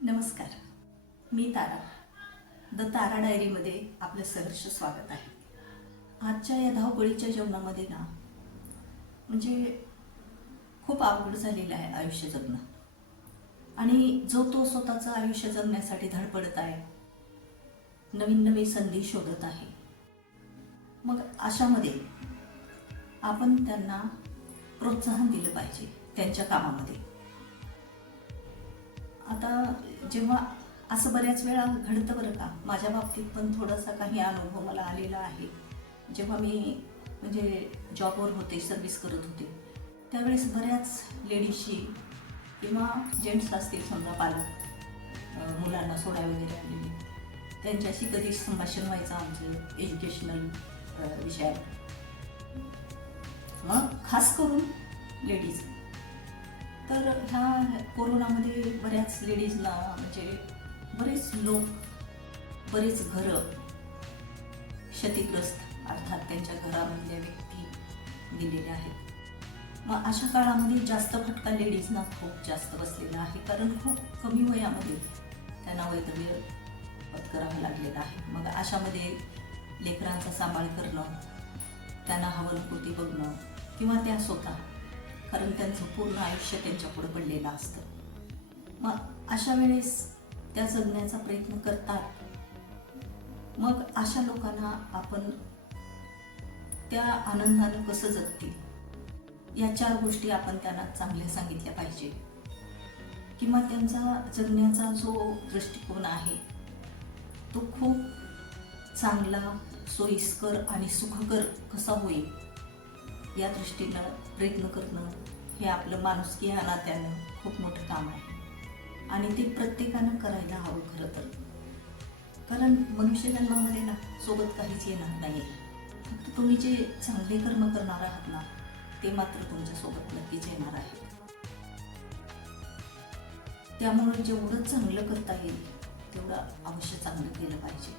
नमस्कार. मी तारा. द तारा डायरीमध्ये आपलं सहर्ष स्वागत आहे. आजच्या या धावपळीच्या जीवनामध्ये म्हणजे खूप अवघड झालेलं आहे आयुष्य जगणं. आणि जो तो स्वतःचं आयुष्य जगण्यासाठी धडपडत आहे, नवीन नवीन संधी शोधत आहे. मग अशामध्ये आपण त्यांना प्रोत्साहन दिलं पाहिजे त्यांच्या कामामध्ये. आता जेव्हा असं बऱ्याच वेळा घडतं बरं का, माझ्या बाबतीत पण थोडासा काही अनुभव मला आलेला आहे. जेव्हा मी म्हणजे जॉबवर होते, सर्व्हिस करत होते, त्यावेळेस बऱ्याच लेडीजशी किंवा जेंट्स असतील समजा पालक मुलांना सोडाय वगैरे आलेले, त्यांच्याशी कधी संभाषण व्हायचं आमचं एज्युकेशनल विषयावर. मग खास करून लेडीज तर ह्या कोरोनामध्ये बऱ्याच लेडीजना म्हणजे बरेच लोक, बरेच घरं क्षतिग्रस्त अर्थात त्यांच्या घरामधल्या व्यक्ती गेलेल्या आहेत. मग अशा काळामध्ये जास्त फटका लेडीजना खूप जास्त बसलेला आहे, कारण खूप कमी वयामध्ये त्यांना वैधव्य पत्करावं लागलेलं आहे. मग अशामध्ये लेकरांचा सांभाळ करणं, त्यांना हवलकृती बघणं किंवा त्या स्वतः, कारण त्यांचं पूर्ण आयुष्य त्यांच्या पुढे पडलेलं असतं. मग अशा वेळेस त्या जगण्याचा प्रयत्न करतात. मग अशा लोकांना आपण त्या आनंदानं कसं जगतील या 4 गोष्टी आपण त्यांना चांगल्या सांगितल्या पाहिजे, किंवा त्यांचा जगण्याचा जो दृष्टिकोन आहे तो खूप चांगला, सोयीस्कर आणि सुखकर कसा होईल या दृष्टीनं प्रयत्न करणं हे आपलं माणुसकी या नात्यानं खूप मोठं काम आहे. आणि ते प्रत्येकानं करायला हवं खरं तर. कारण मनुष्य जन्मामध्ये सोबत काहीच येणार नाही. फक्त तुम्ही जे चांगले कर्म करणार आहात ते मात्र तुमच्यासोबत नक्कीच येणार आहे. त्यामुळे जेवढं चांगलं करता येईल तेवढं अवश्य चांगलं केलं पाहिजे.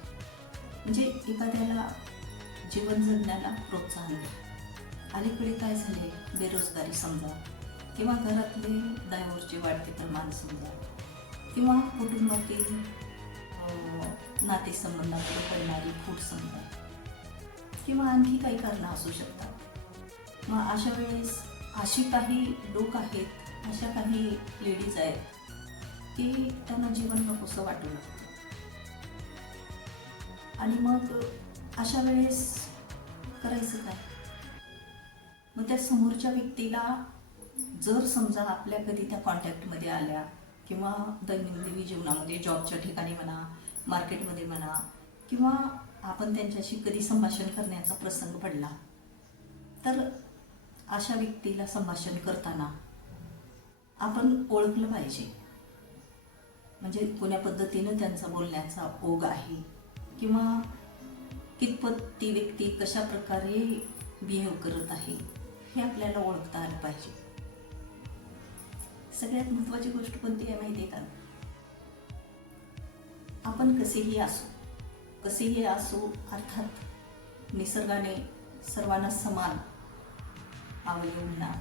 म्हणजे एखाद्याला जीवन जगण्याला प्रोत्साहन द्या. अलीकडे काय झाले, बेरोजगारी समजा, किंवा घरातले डायव्होर्सचे वाढते प्रमाण समजा, किंवा कुटुंबातील नातेसंबंधाकडे पडणारी फूट समजा, किंवा आणखी काही कारणं असू शकतात. मग अशा वेळेस अशी काही लोक आहेत, अशा काही लेडीज आहेत की त्यांना जीवन नकोसं वाटू लागतं. आणि मग अशा वेळेस करायचं काय? मग त्या समोरच्या व्यक्तीला जर समजा आपल्या कधी त्या कॉन्टॅक्टमध्ये आल्या, किंवा दैनंदिन जीवनामध्ये जॉबच्या ठिकाणी म्हणा, मार्केटमध्ये म्हणा, किंवा आपण त्यांच्याशी कधी संभाषण करण्याचा प्रसंग पडला, तर अशा व्यक्तीला संभाषण करताना आपण ओळखलं पाहिजे. म्हणजे कोण्या पद्धतीनं त्यांचा बोलण्याचा ओघ आहे, किंवा कितपत ती व्यक्ती कशा प्रकारे बिहेव करत आहे हे आपल्याला ओळखता आलं पाहिजे. सगळ्यात महत्त्वाची गोष्ट कोणती आहे माहिती आहे का? आपण कसेही असो अर्थात निसर्गाने सर्वांना समान अवयव म्हणा,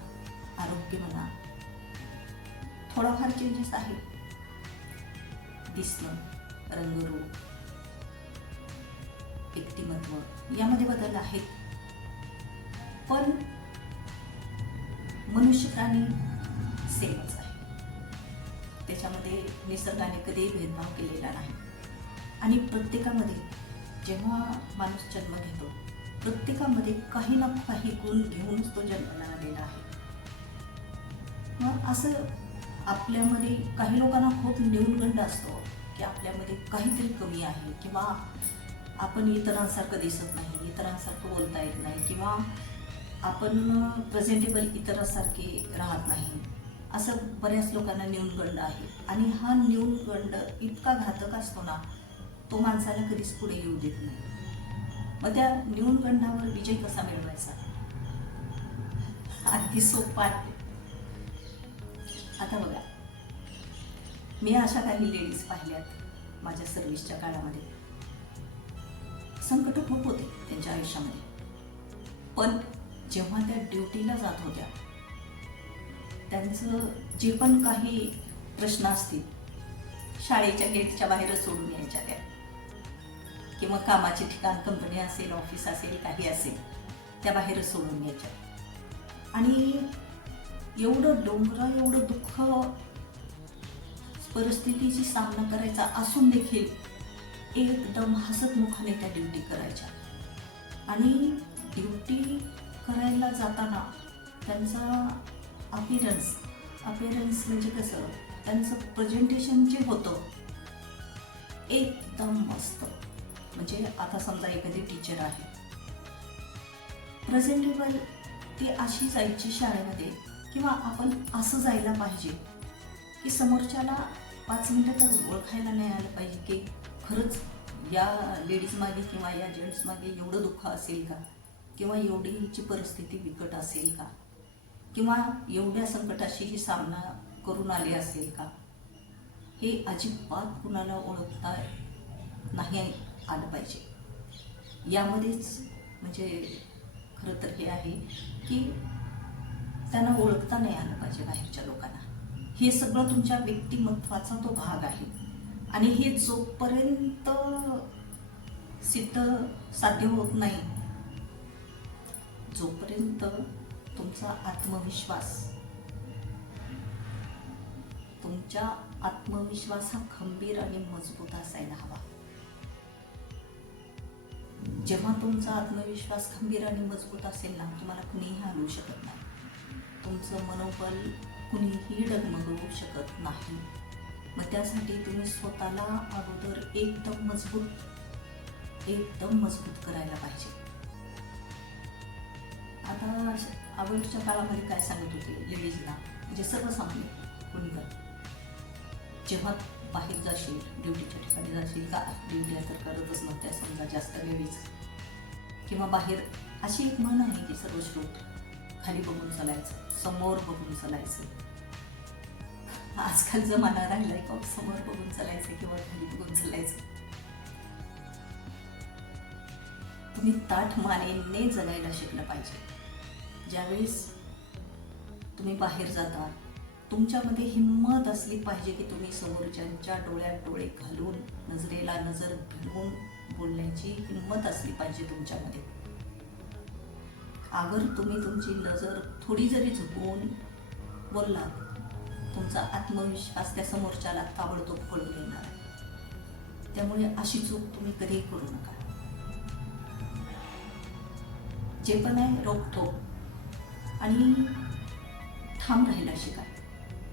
आरोग्य म्हणा, थोडाफार चेंजेस आहे. दिसणं, रंगरूप, व्यक्तिमत्व यामध्ये बदल आहेत. पण मनुष्य प्राणी सेमच आहे. त्याच्यामध्ये निसर्गाने कधीही भेदभाव केलेला नाही. आणि प्रत्येकामध्ये जेव्हा माणूस जन्म घेतो, प्रत्येकामध्ये काही ना काही गुण घेऊनच तो जन्माला आलेला आहे. मग असं आपल्यामध्ये काही लोकांना खूप न्यूनगंड असतो की आपल्यामध्ये काहीतरी कमी आहे, किंवा आपण इतरांसारखं दिसत नाही, इतरांसारखं बोलता येत नाही, किंवा आपण प्रेझेंटेबल इतरांसारखे राहत नाही, असं बऱ्याच लोकांना न्यूनगंड आहे. आणि हा न्यूनगंड इतका घातक असतो तो माणसाला कधीच पुढे येऊ देत नाही. मग त्या न्यूनगंडावर विजय कसा मिळवायचा? अगदी सोपा आहे. आता बघा, मी अशा काही लेडीज पाहिल्यात माझ्या सर्व्हिसच्या काळामध्ये. संकट खूप होते त्यांच्या आयुष्यामध्ये, पण जेव्हा त्या ड्युटीला जात होत्या, त्यांचं जे पण काही प्रश्न असतील, शाळेच्या गेटच्या बाहेरच सोडून यायच्या त्या, किंवा कामाचे ठिकाण कंपनी असेल, ऑफिस असेल, काही असेल, त्या बाहेरच सोडून यायच्या. आणि एवढं एवढं दुःख परिस्थितीची सामना करायचा असून देखील एकदम हसतमुखाने त्या ड्युटी करायच्या. आणि ड्युटी करायला जाताना त्यांचा अपिअरन्स म्हणजे कसं, त्यांचं प्रेझेंटेशन जे होतं एकदम मस्त. म्हणजे आता समजा एखादी टीचर आहे, प्रेझेंटेबल, ती अशी जायची शाळेमध्ये, किंवा आपण असं जायला पाहिजे की समोरच्याला 5 मिनिटं तर ओळखायला नाही आलं पाहिजे की खरंच या लेडीज मागे किंवा या जेंट्स मागे एवढं दुःख असेल का, किंवा एवढीची परिस्थिती बिकट असेल का, किंवा एवढ्या संकटाशीही सामना करून आले असेल का, हे अजिबात कुणाला ओळखता नाही आलं पाहिजे. यामध्येच म्हणजे खरं तर हे आहे की त्यांना ओळखता नाही आलं पाहिजे बाहेरच्या लोकांना. हे सगळं तुमच्या व्यक्तिमत्वाचा तो भाग आहे. आणि हे जोपर्यंत साध्य होत नाही, जोपर्यंत तुमचा आत्मविश्वास हा खंबीर आणि मजबूत असायला हवा. जेव्हा तुमचा आत्मविश्वास खंबीर आणि मजबूत असेल ना, तुम्हाला कुणीही हरवू शकत नाही. तुमचं मनोबल कुणीही डगमगवू शकत नाही. मग त्यासाठी तुम्ही स्वतःला अगोदर एकदम मजबूत करायला पाहिजे. आता अगोदरच्या काळामध्ये काय सांगत होते लेडीजला, म्हणजे सर्वसामान्य कोणी पण, जेव्हा बाहेर जाशील, ड्युटीच्या ठिकाणी जाशील, का ड्युट्या तर करतच नव्हत्या समजा जास्त लेडीज, किंवा बाहेर अशी एक म्हण आहे की सर्वश्रुत खाली बघून चालायचं, समोर बघून चालायचं. आजकाल जमाना राहिलाय का समोर बघून चालायचं किंवा खाली बघून चालायचं. तुम्ही ताठ मानेने जगायला शिकलं पाहिजे. ज्यावेळेस तुम्ही बाहेर जाता, तुमच्यामध्ये हिंमत असली पाहिजे की तुम्ही समोरच्यांच्या डोळ्यात डोळे घालून, नजरेला नजर भिडवून बोलण्याची हिंमत असली पाहिजे तुमच्यामध्ये. अगर तुम्ही तुमची नजर थोडी जरी झुकवून बोललात, तुमचा आत्मविश्वास त्या समोरच्याला ताबडतोब कळून येणार आहे. त्यामुळे अशी चूक तुम्ही कधीही करू नका. जे पण आहे रोखठोक आणि ठाम राहायला शिका.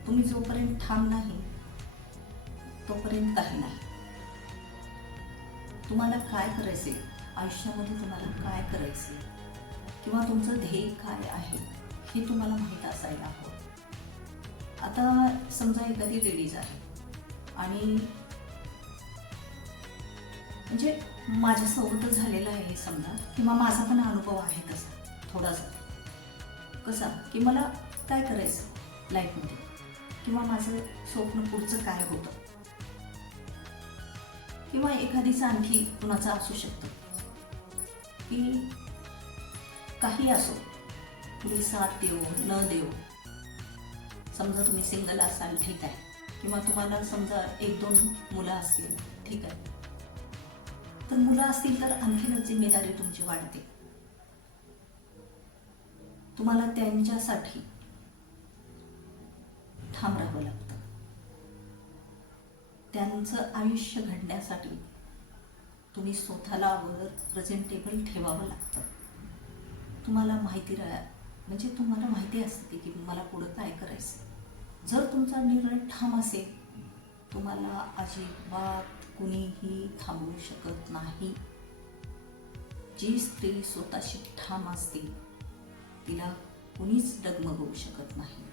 तुम्ही जोपर्यंत ठाम नाही तोपर्यंत काही नाही. तुम्हाला काय करायचे आयुष्यामध्ये, तुम्हाला काय करायचे किंवा तुमचं ध्येय काय आहे हे तुम्हाला माहीत असायला हवं. आता समजा एखादी लेडीज आहे आणि म्हणजे माझ्यासोबतच झालेलं आहे हे समजा, किंवा माझा पण अनुभव आहे तसा थोडासा, कसा की मला काय करायचं लाईफमध्ये, किंवा माझं स्वप्न पुढचं काय होतं, किंवा एखादीचं आणखी कुणाचं असू शकतं की काही असो, तुम्ही साथ देऊ न देऊ. समजा तुम्ही सिंगल असाल, ठीक आहे, किंवा तुम्हाला समजा 1-2 मुलं असतील, ठीक आहे, तर मुलं असतील तर आणखीनच जिम्मेदारी तुमची वाढते. तुम्हाला त्यांच्यासाठी ठाम राहावं लागतं. त्यांचं आयुष्य घडण्यासाठी तुम्ही स्वतःला अगोदर प्रेझेंटेबल ठेवावं लागतं. तुम्हाला म्हणजे तुम्हाला माहिती असते की मला पुढं काय करायचं. जर तुमचा निर्णय ठाम असेल, तुम्हाला अजिबात कुणीही थांबवू शकत नाही. जी स्त्री स्वतःशी ठाम असते तिला कुणीच डगमगवू शकत नाही.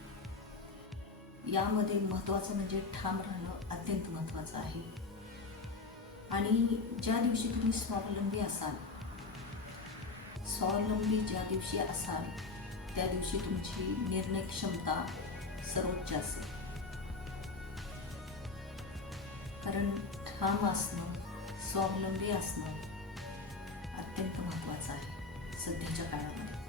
यामध्ये महत्त्वाचं म्हणजे ठाम राहणं अत्यंत महत्त्वाचं आहे. आणि ज्या दिवशी तुम्ही स्वावलंबी ज्या दिवशी असाल त्या दिवशी तुमची निर्णय क्षमता सर्वोच्च असेल. कारण ठाम असणं, स्वावलंबी असणं अत्यंत महत्त्वाचं आहे सध्याच्या काळामध्ये.